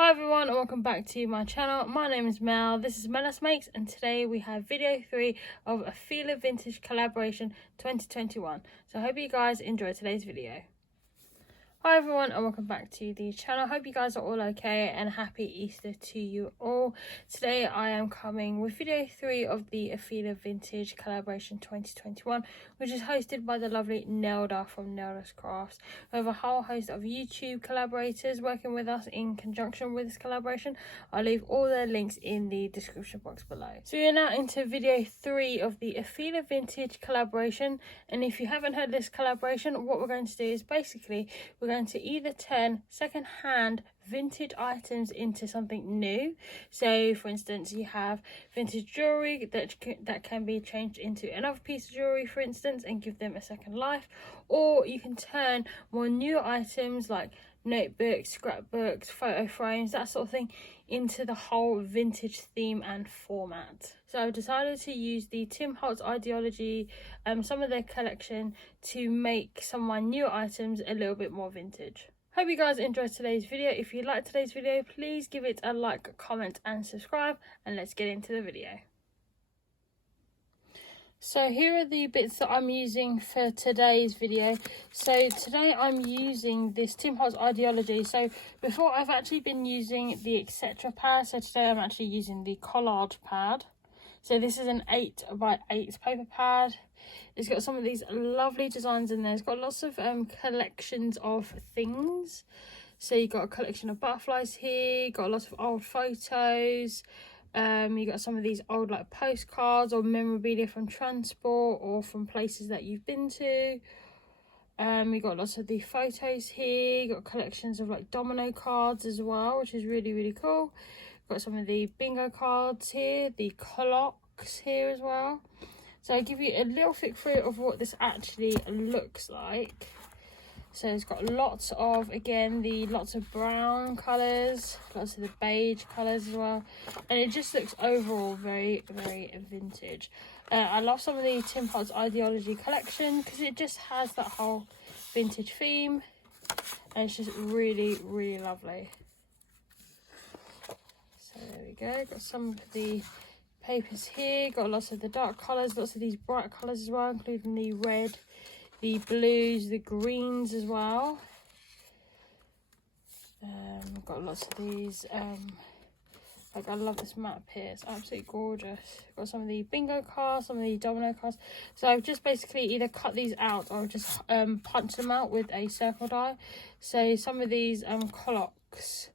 Hi everyone and welcome back to my channel. My name is Mel, this is Melus Makes, and today we have video 3 of a Feel of Vintage collaboration 2021. So I hope you guys enjoy today's video. Hi everyone and welcome back to the channel. I hope you guys are all okay and happy Easter to you all. Today I am coming with video 3 of the Feel of Vintage collaboration 2021, which is hosted by the lovely Nelda from Nelda's Crafts. We have a whole host of YouTube collaborators working with us in conjunction with this collaboration. I'll leave all their links in the description box below. So we are now into video 3 of the Feel of Vintage collaboration, and if you haven't heard this collaboration, what we're going to do is basically we're going to either turn second-hand vintage items into something new. So for instance, you have vintage jewelry that can be changed into another piece of jewelry, for instance, and give them a second life, or you can turn more new items like notebooks, scrapbooks, photo frames, that sort of thing, into the whole vintage theme and format. So I've decided to use the Tim Holtz ideology, some of their collection, to make some of my new items a little bit more vintage. Hope you guys enjoyed today's video. If you liked today's video, please give it a like, comment and subscribe, and let's get into the video. So here are the bits that I'm using for today's video. So today I'm using this Tim Holtz ideology. So before I've actually been using the etc pad. So today I'm actually using the collage pad. So this is an 8x8 paper pad. It's got some of these lovely designs in there. It's got lots of collections of things. So you've got a collection of butterflies here. You've got lots of old photos. You got some of these old like postcards or memorabilia from transport or from places that you've been to. You got lots of the photos here. You got collections of like domino cards as well, which is really cool. Got some of the bingo cards here, the clocks here as well. So I'll give you a little flick through of what this actually looks like. So it's got lots of, again, lots of brown colours, lots of the beige colours as well. And it just looks overall very vintage. I love some of the Tim Holtz ideology collection because it just has that whole vintage theme. And it's just really lovely. So there we go, got some of the papers here, got lots of the dark colours, lots of these bright colours as well, including the red, the blues, the greens as well. Got lots of these, like I love this map here, it's absolutely gorgeous. Got some of the bingo cards, some of the domino cards. So I've just basically either cut these out or just punched them out with a circle die. So some of these clocks,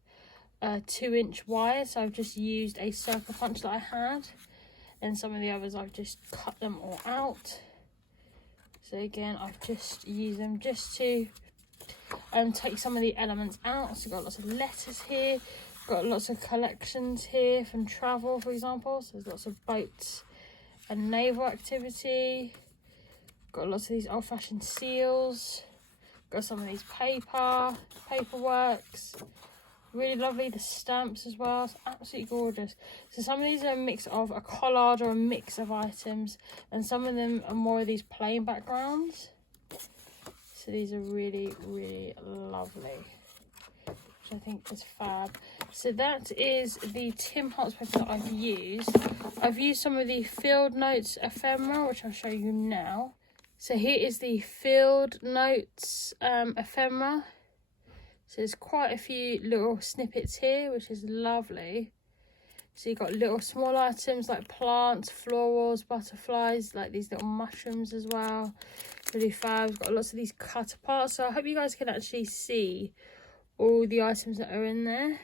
2-inch wire, so I've just used a circle punch that I had, and some of the others I've just cut them all out. So again, I've just used them just to take some of the elements out. So got lots of letters here, got lots of collections here from travel, for example. So there's lots of boats and naval activity. Got lots of these old-fashioned seals. Got some of these paperworks. Really lovely, the stamps as well. It's absolutely gorgeous. So some of these are a mix of a collage or a mix of items, and some of them are more of these plain backgrounds. So these are really lovely, which I think is fab. So that is the Tim Holtz paper that I've used. I've used some of the Field Notes ephemera, which I'll show you now. So here is the Field Notes ephemera. So there's quite a few little snippets here, which is lovely. So you've got little small items like plants, florals, butterflies, like these little mushrooms as well. Really fab. We've got lots of these cut apart. So I hope you guys can actually see all the items that are in there.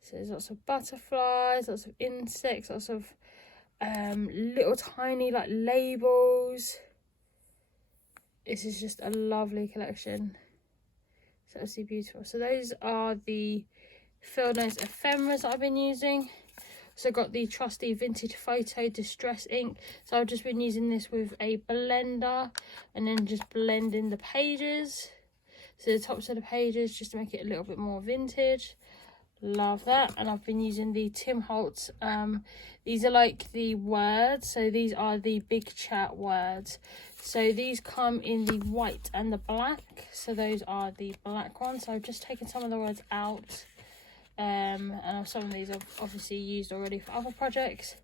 So there's lots of butterflies, lots of insects, lots of little tiny like labels. This is just a lovely collection. It's absolutely beautiful. So those are the Field Notes ephemeras that I've been using. So got the trusty vintage photo distress ink. So I've just been using this with a blender and then just blending the pages. So the tops of the pages just to make it a little bit more vintage. Love that. And I've been using the Tim Holtz, these are like the words, so these are the big chat words. So these come in the white and the black, so those are the black ones. So I've just taken some of the words out, and some of these I've obviously used already for other projects,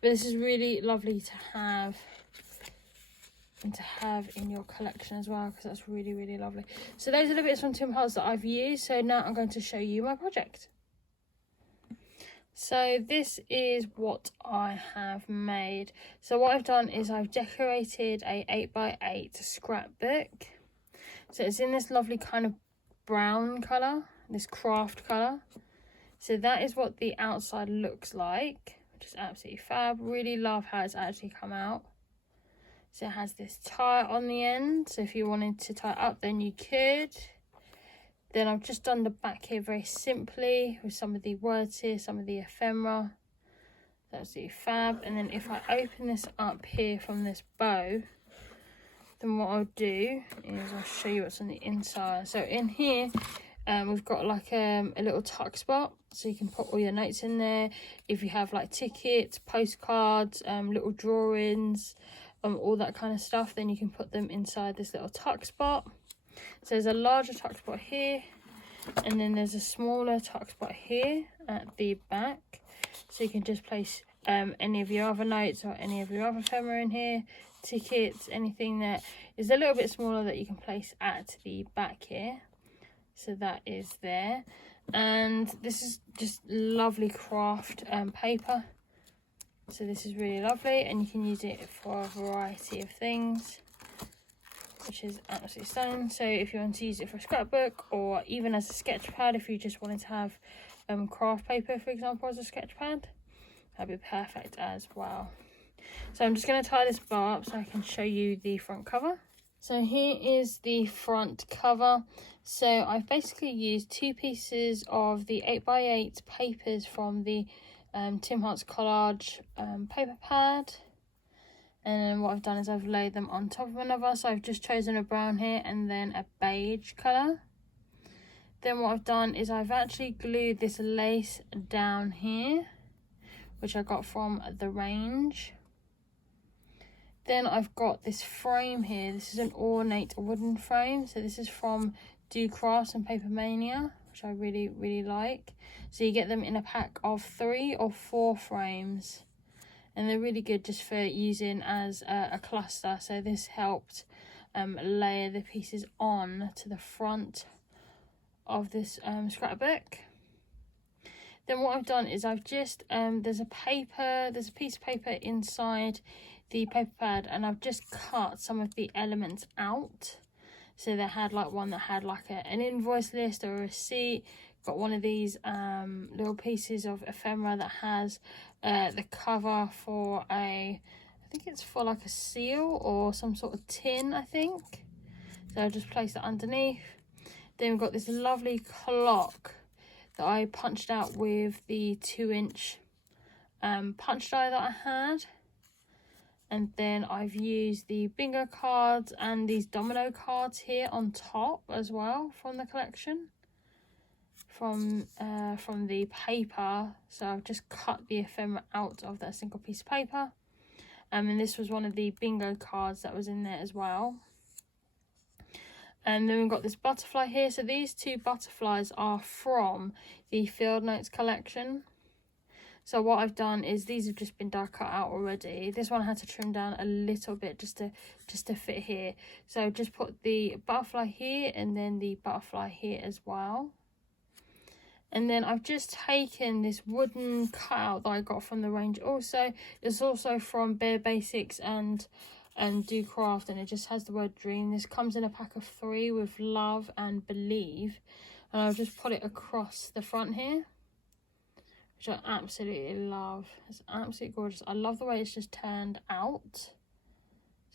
but this is really lovely to have in your collection as well, because that's really, really lovely. So those are the bits from Tim Holtz that I've used. So now I'm going to show you my project. So this is what I have made. So what I've done is I've decorated a 8x8 scrapbook. So it's in this lovely kind of brown colour, this craft colour. So that is what the outside looks like, which is absolutely fab. Really love how it's actually come out. So it has this tie on the end, so if you wanted to tie it up then you could. Then I've just done the back here very simply with some of the words here, some of the ephemera. That's absolutely fab. And then if I open this up here from this bow, then what I'll do is I'll show you what's on the inside. So in here, we've got like a little tuck spot, so you can put all your notes in there. If you have like tickets, postcards, little drawings, all that kind of stuff, then you can put them inside this little tuck spot. So there's a larger tuck spot here, and then there's a smaller tuck spot here at the back, so you can just place any of your other notes or any of your other ephemera in here, tickets, anything that is a little bit smaller that you can place at the back here. So that is there, and this is just lovely craft paper. So this is really lovely, and you can use it for a variety of things, which is absolutely stunning. So if you want to use it for a scrapbook, or even as a sketch pad, if you just wanted to have craft paper, for example, as a sketch pad, that'd be perfect as well. So I'm just going to tie this bow up so I can show you the front cover. So here is the front cover. So I've basically used 2 pieces of the 8x8 papers from the Tim Holtz collage paper pad, and then what I've done is I've laid them on top of another. So I've just chosen a brown here and then a beige colour. Then what I've done is I've actually glued this lace down here, which I got from the range. Then I've got this frame here. This is an ornate wooden frame, so this is from Do Crafts and Paper Mania, which I really, really like. So you get them in a pack of 3 or 4 frames, and they're really good just for using as a cluster. So this helped layer the pieces on to the front of this scrapbook. Then what I've done is I've just there's a piece of paper inside the paper pad, and I've just cut some of the elements out. So they had like one that had like an invoice list or a receipt. Got one of these little pieces of ephemera that has the cover for I think it's for like a seal or some sort of tin, I think. So I just placed it underneath. Then we've got this lovely clock that I punched out with the 2-inch punch die that I had. And then I've used the bingo cards and these domino cards here on top as well from the collection, from the paper. So I've just cut the ephemera out of that single piece of paper. And this was one of the bingo cards that was in there as well. And then we've got this butterfly here. So these 2 butterflies are from the Field Notes collection. So what I've done is these have just been die cut out already. This one I had to trim down a little bit just to fit here. So I've just put the butterfly here and then the butterfly here as well. And then I've just taken this wooden cutout that I got from the range also. It's also from Bare Basics and Do Craft, and it just has the word dream. This comes in a pack of 3 with love and believe. And I've just put it across the front here, which I absolutely love. It's absolutely gorgeous. I love the way it's just turned out.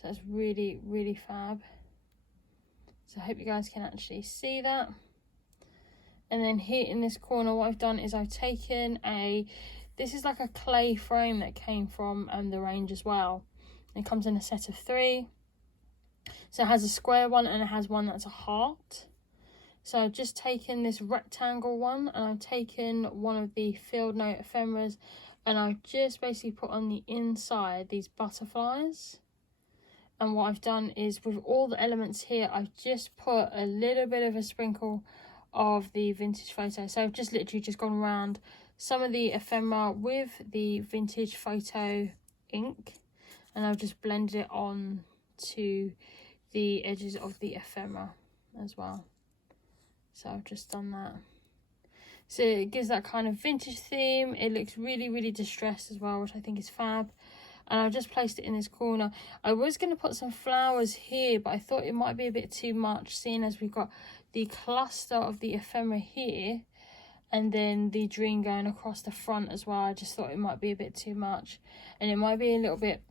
So it's really, really fab. So I hope you guys can actually see that. And then here in this corner, what I've done is I've taken this is like a clay frame that came from the range as well. It comes in a set of 3. So it has a square one and it has one that's a heart. So I've just taken this rectangle one, and I've taken one of the field note ephemeras, and I've just basically put on the inside these butterflies. And what I've done is, with all the elements here, I've just put a little bit of a sprinkle of the vintage photo. So I've just literally just gone around some of the ephemera with the vintage photo ink, and I've just blended it on to the edges of the ephemera as well. So I've just done that. So it gives that kind of vintage theme. It looks really, really distressed as well, which I think is fab. And I've just placed it in this corner. I was going to put some flowers here, but I thought it might be a bit too much, seeing as we've got the cluster of the ephemera here and then the dream going across the front as well. I just thought it might be a bit too much, and it might be a little bit,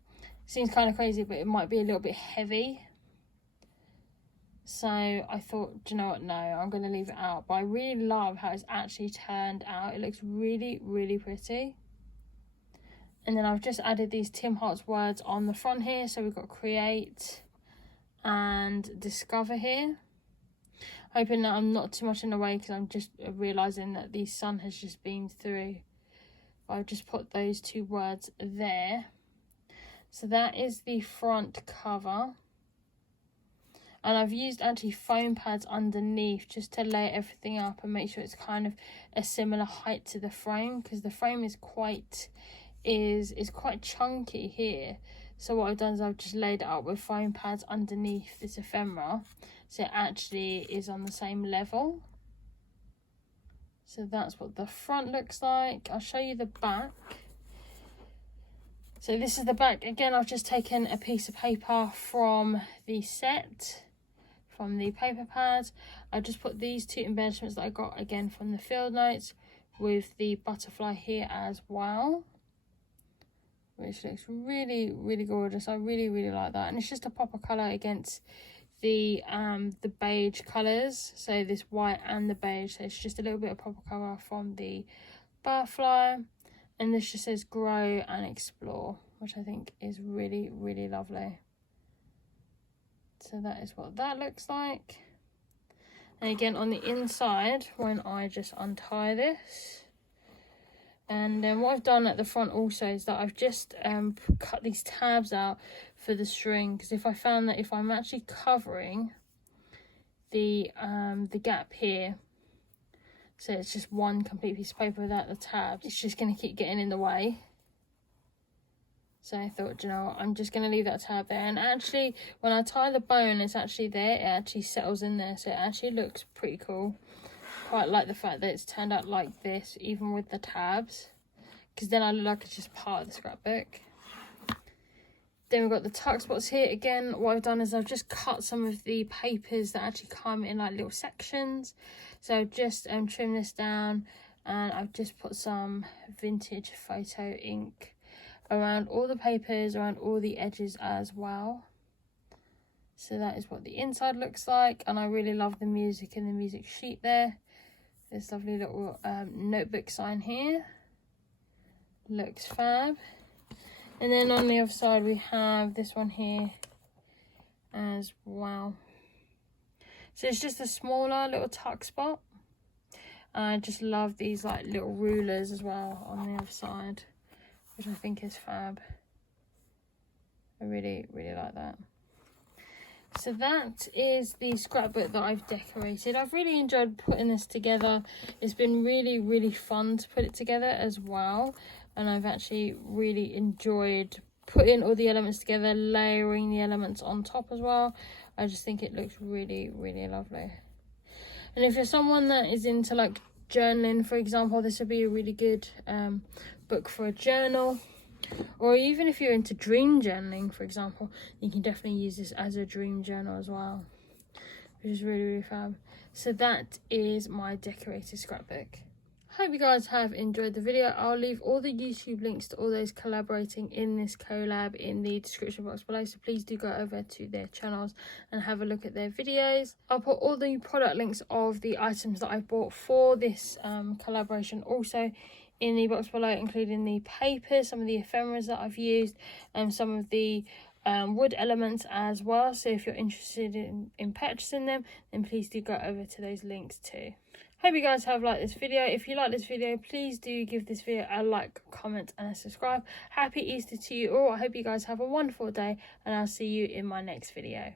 seems kind of crazy, but it might be a little bit heavy. So I thought, do you know what, no, I'm going to leave it out. But I really love how it's actually turned out. It looks really, really pretty. And then I've just added these Tim Holtz words on the front here. So we've got create and discover here. Hoping that I'm not too much in the way, because I'm just realising that the sun has just beamed through. But I've just put those two words there. So that is the front cover. And I've used actually foam pads underneath just to lay everything up and make sure it's kind of a similar height to the frame, because the frame is quite chunky here. So what I've done is I've just laid it up with foam pads underneath this ephemera, so it actually is on the same level. So that's what the front looks like. I'll show you the back. So this is the back. Again, I've just taken a piece of paper from the set, from the paper pads. I just put these two embellishments that I got again from the field notes with the butterfly here as well, which looks really, really gorgeous. I really, really like that. And it's just a pop of colour against the beige colours, so this white and the beige. So it's just a little bit of pop of colour from the butterfly. And this just says grow and explore, which I think is really, really lovely. So that is what that looks like. And again, on the inside, when I just untie this, and then what I've done at the front also is that I've just cut these tabs out for the string, because if I found that if I'm actually covering the gap here, so it's just one complete piece of paper without the tabs, it's just going to keep getting in the way. So I thought, you know what, I'm just going to leave that tab there. And actually, when I tie the bow and it's actually there, it actually settles in there. So it actually looks pretty cool. Quite like the fact that it's turned out like this, even with the tabs, because then I look like it's just part of the scrapbook. Then we've got the tuck spots here. Again, what I've done is I've just cut some of the papers that actually come in like little sections. So I've just trimmed this down, and I've just put some vintage photo ink around all the papers, around all the edges as well. So that is what the inside looks like, and I really love the music and the music sheet there. This lovely little notebook sign here, looks fab. And then on the other side we have this one here as well. So it's just a smaller little tuck spot. I just love these like little rulers as well on the other side, which I think is fab. I really, really like that. So that is the scrapbook that I've decorated. I've really enjoyed putting this together. It's been really, really fun to put it together as well. And I've actually really enjoyed putting all the elements together, layering the elements on top as well. I just think it looks really, really lovely. And if you're someone that is into like journaling, for example, this would be a really good book for a journal. Or even if you're into dream journaling, for example, you can definitely use this as a dream journal as well, which is really, really fab. So that is my decorated scrapbook. Hope you guys have enjoyed the video. I'll leave all the YouTube links to all those collaborating in this collab in the description box below, so please do go over to their channels and have a look at their videos. I'll put all the product links of the items that I bought for this collaboration also in the box below, including the papers, some of the ephemeras that I've used, and some of the wood elements as well. So if you're interested in purchasing them, then please do go over to those links too. Hope you guys have liked this video. If you like this video, please do give this video a like, comment and a subscribe. Happy Easter to you all. I hope you guys have a wonderful day, and I'll see you in my next video.